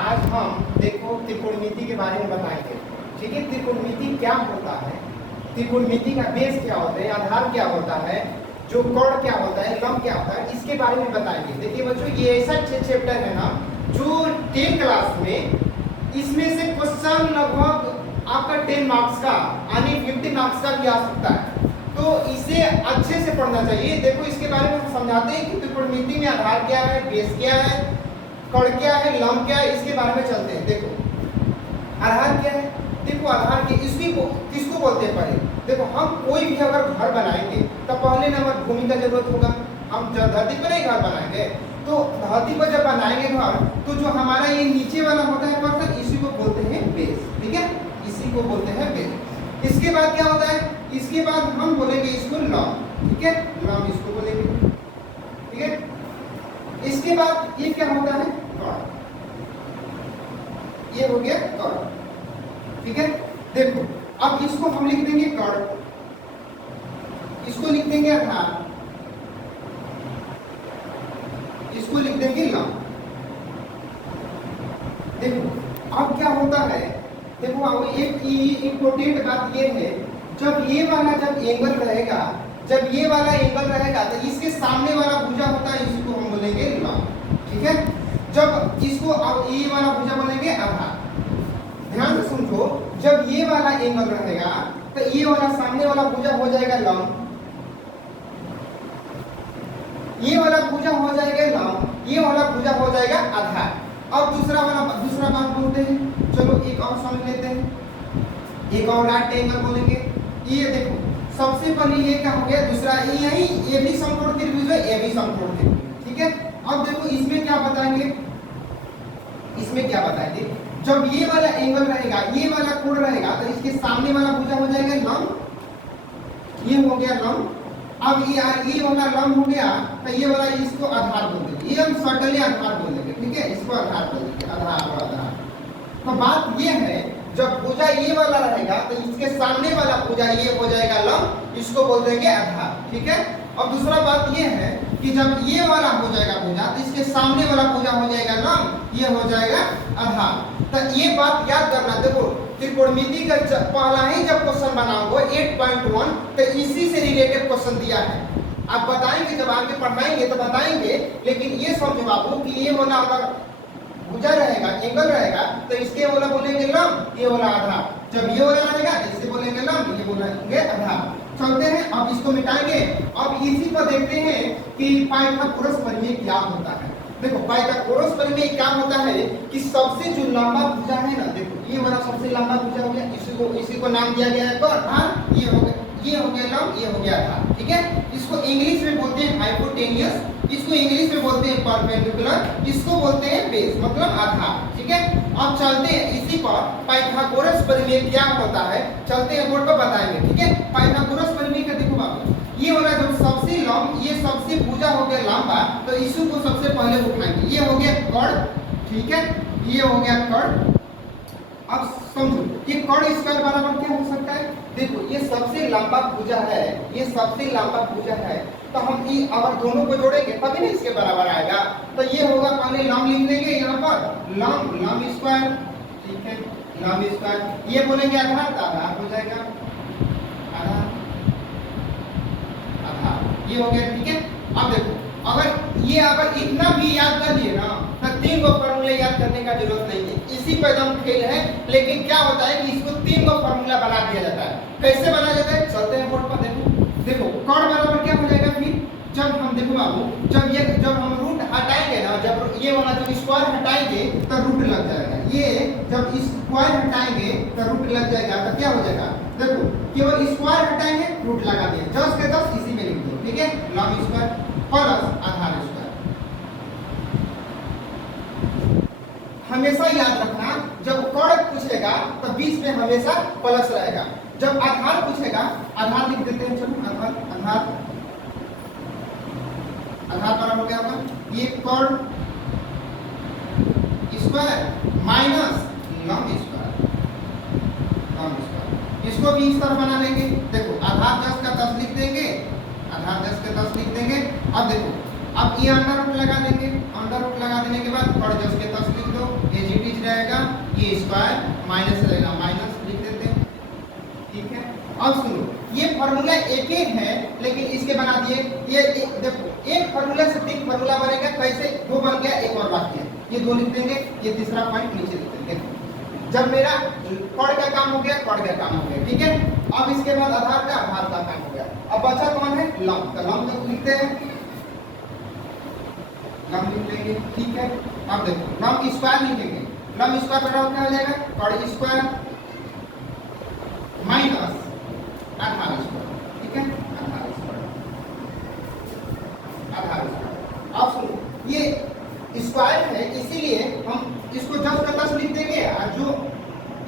आज हम देखो त्रिकोणमिति के बारे में बताएंगे। ठीक है, त्रिकोणमिति क्या होता है, त्रिकोणमिति का बेस क्या होता है, आधार क्या होता है, जो कोण क्या होता है, लंब क्या होता है, इसके बारे में बताएंगे। देखिए बच्चों, ये ऐसा चैप्टर है ना जो 10 क्लास में इसमें से क्वेश्चन लगभग आपका 10 मार्क्स का यानी 50 मार्क्स का भी आ सकता है, तो इसे अच्छे से पढ़ना चाहिए। देखो इसके बारे में हम समझाते हैं कि त्रिकोणमिति में आधार क्या है, बेस क्या है, कोण क्या है, लंब क्या है, इसके बारे में चलते हैं। देखो आधार क्या है, देखो आधार के इसकी किसको बोलते हैं पहले। देखो हम कोई भी अगर घर बनाएंगे तो पहले नंबर भूमि का जरूरत होगा। हम जब धरती पर नहीं घर बनाएंगे तो धरती पर जब बनाएंगे घर तो जो हमारा ये नीचे वाला होता है पत्थर, इसी को बोलते हैं बेस। ठीक है, इसी को बोलते हैं बेस। इसके बाद क्या होता है, इसके बाद हम बोलेंगे इसको लंब। ठीक है, लंब इसको बोलेंगे। ठीक है, इसके बाद ये क्या होता है, कोण। ये हो गया कोण। ठीक है, देखो अब इसको हम लिख देंगे कोण, इसको लिख देंगे आधार, इसको लिख देंगे लंब। देखो अब क्या होता है, देखो अब एक इम्पोर्टेंट बात ये है, जब ये वाला जब एंगल रहेगा, जब ये वाला एंगल रहेगा तो इसके सामने वाला भुजा होता है, इसी को हम बोलेंगे लंब। ठीक है, जब इसको अब ये वाला भुजा बोलेंगे आधार। ध्यान से समझो, जब ये वाला एंगल रहेगा तो ये वाला सामने वाला भुजा हो जाएगा लंब, ये वाला भुजा हो जाएगा लंब, ये वाला भुजा हो जाएगा आधार। अब दूसरा बात बोलते हैं, चलो एक और समझ लेते हैं, एक और राइट एंगल बोलेंगे। ये देखो सबसे पहले ये क्या हो गया, दूसरा यही ये भी समकोण त्रिभुज है, ये भी समकोण त्रिभुज। ठीक है, अब देखो इसमें क्या बताएंगे, इसमें क्या बताएंगे, जब ये वाला एंगल रहेगा, ये वाला कोण रहेगा तो इसके सामने वाला भुजा हो जाएगा लंब, ये हो गया लंब। अब ये वाला लंब हो गया तो ये वाला इसको आधार बोल देंगे, ये हम सर्कल आधार बोल देंगे। ठीक है, इसको आधार बोल देंगे, आधार और आधार। तो बात ये है, जब भुजा ये वाला रहेगा तो इसके सामने वाला भुजा ये हो जाएगा लंब, इसको बोल देंगे आधार। ठीक है, अब दूसरा बात ये है कि जब ये वाला हो जाएगा भुजा तो इसके सामने वाला भुजा हो जाएगा लंब, ये हो जाएगा आधार। तो ये बात याद करना। देखो त्रिकोणमिति का पहला ही जब क्वेश्चन बनाओगे 8.1 तो इसी से रिलेटेड क्वेश्चन दिया है। आप बताएंगे, जब आगे पढ़ाएंगे तो बताएंगे, लेकिन ये समझो बाबू कि ये वाला अगर भुजा रहेगा, एंगल रहेगा तो इसके वाला बोलेंगे लंब, ये वाला आधार। जब ये वाला रहेगा इसे बोलेंगे लंब, ये बोलेंगे आधार। चलते हैं, अब इसको मिटाएंगे। अब इसी को देखते हैं कि पाइथागोरस प्रमेय क्या होता है। देखो पाइथागोरस प्रमेय क्या होता है कि सबसे जो लंबा भुजा है ना, देखो ये वाला सबसे लंबा भुजा हो गया, इसी को नाम दिया गया है कोण। ये हो गया लंब, ये हो गया आधार। ठीक है, इसको इंग्लिश में बोलते हैं हाइपोटेनियस, इसको इंग्लिश में बोलते हैं परपेंडिकुलर, इसको बोलते हैं बेस मतलब आधार। ठीक है, अब चलते हैं इसी पर पाइथागोरस प्रमेय क्या होता है, चलते हैं बोर्ड पर बताएंगे। ठीक है, पाइथागोरस प्रमेय का देखो बाबू, ये वाला जो सबसे लंब, ये सबसे भुजा हो गया लंबा, तो इसी को सबसे पहले उठाएंगे। ये हो गया कोण। ठीक है, ये हो गया कोण। अब समझो ये कोण स्क्वायर बराबर क्या हो सकता है, देखो ये सबसे लंबा भुजा है, ये सबसे लंबा भुजा है, तो हम ये अगर दोनों को जोड़ेंगे तभी ना इसके बराबर आएगा। तो ये होगा, पहले लंब लिख लेंगे यहाँ पर लंब स्क्वायर। ठीक है, लंब स्क्वायर, ये बोलेंगे आधार, तो आधार हो जाएगा आधार, ये हो गया। ठीक है, अब देखो अगर इतना भी याद कर लिए ना तो 3 गो फॉर्मूला याद करने का जरूरत नहीं है, इसी पर एकदम फेल है। लेकिन क्या होता है कि इसको 3 गो फॉर्मूला बना दिया जाता है। कैसे बना जाता है, चलते हैं बोर्ड पर। देखो कोण बराबर क्या हो जाएगा फिर, जब हम देखो बाबू, जब हम रूट हटाएंगे ना, जब ये वाला जब स्क्वायर हटाएंगे तो रूट लग जाएगा, ये जब स्क्वायर हटाएंगे तो रूट लग जाएगा, तो क्या हो जाएगा, देखो केवल स्क्वायर हटाएंगे रूट लगा दिए, 10 के 10 इसी में लिख दो। ठीक है, लंब स्क्वायर प्लस आधार स्क्वायर। हमेशा याद रखना, जब कोण पूछेगा तो बीच में हमेशा प्लस रहेगा। जब आधार पूछेगा, आधार लिख देते हैं, चलो आधार बराबर क्या होगा, ये कोण स्क्वायर माइनस लंब स्क्वायर, इसको भी इस तरह बना लेंगे। देखो आधार 10 का 10 लिख देंगे, आधार 10 का 10 लिख देंगे। अब देखो अब ये अंडर रूट लगा देंगे, अंडर रूट लगा देने के बाद पर 10 के 10 लिख दो, एजीटी ए स्क्वायर माइनस रहेगा माइनस लिख देते हैं, ठीक है। अब सुनो, ये फार्मूला एक ही है लेकिन इसके बना दिए, ये देखो एक फार्मूला से तीन फार्मूला बनेगा, कैसे दो बन गया, एक और बाकी है, ये दो लिख देंगे, ये तीसरा पॉइंट नीचे लिख देंगे। जब मेरा कॉर्ड का काम हो गया, कॉर्ड का काम हो गया, ठीक है। अब इसके बाद आधार का काम हो गया। अब बचा कौन है, लंब, तो लंब को लिखते हैं, लंब लिख लेंगे, ठीक है। अब देखो लंब स्क्वायर लिखेंगे, लंब स्क्वायर बराबर क्या हो जाएगा, कॉर्ड स्क्वायर माइनस आधार स्क्वायर, ठीक है, आधार स्क्वायर, आधार स्क्वायर। अब सुनो, ये स्क्वायर है इसीलिए हम इसको 10 का 10 लिख देंगे, और जो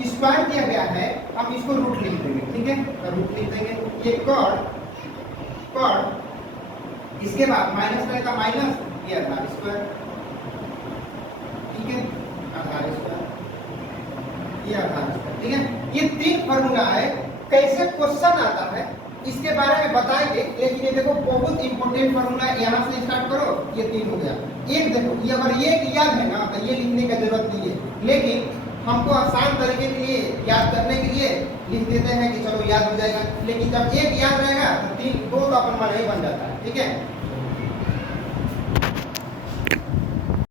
स्क्वायर दिया गया है हम इसको रूट लिख देंगे, ठीक है, तो रूट लिख देंगे। ये कॉर्ड, इसके बाद माइनस रहेगा माइनस, ये आधार स्क्वायर, ठीक है, आधार स्क्वायर, ये आधार स्क्वायर, ठीक है। ये तीन फार्मूला है, कैसे क्वेश्चन आता है इसके बारे में बताएंगे, लेकिन ये देखो बहुत इंपॉर्टेंट फार्मूला है, यहाँ से स्टार्ट करो, ये तीन हो गया। एक देखो, ये अगर ये याद है ना तो ये लिखने की जरूरत नहीं है, लेकिन हमको आसान तरीके के लिए याद करने के लिए लिख देते हैं कि चलो याद हो जाएगा, लेकिन जब एक याद रहेगा तो तीन दो तो अपन मन ही बन जाता है, ठीक है।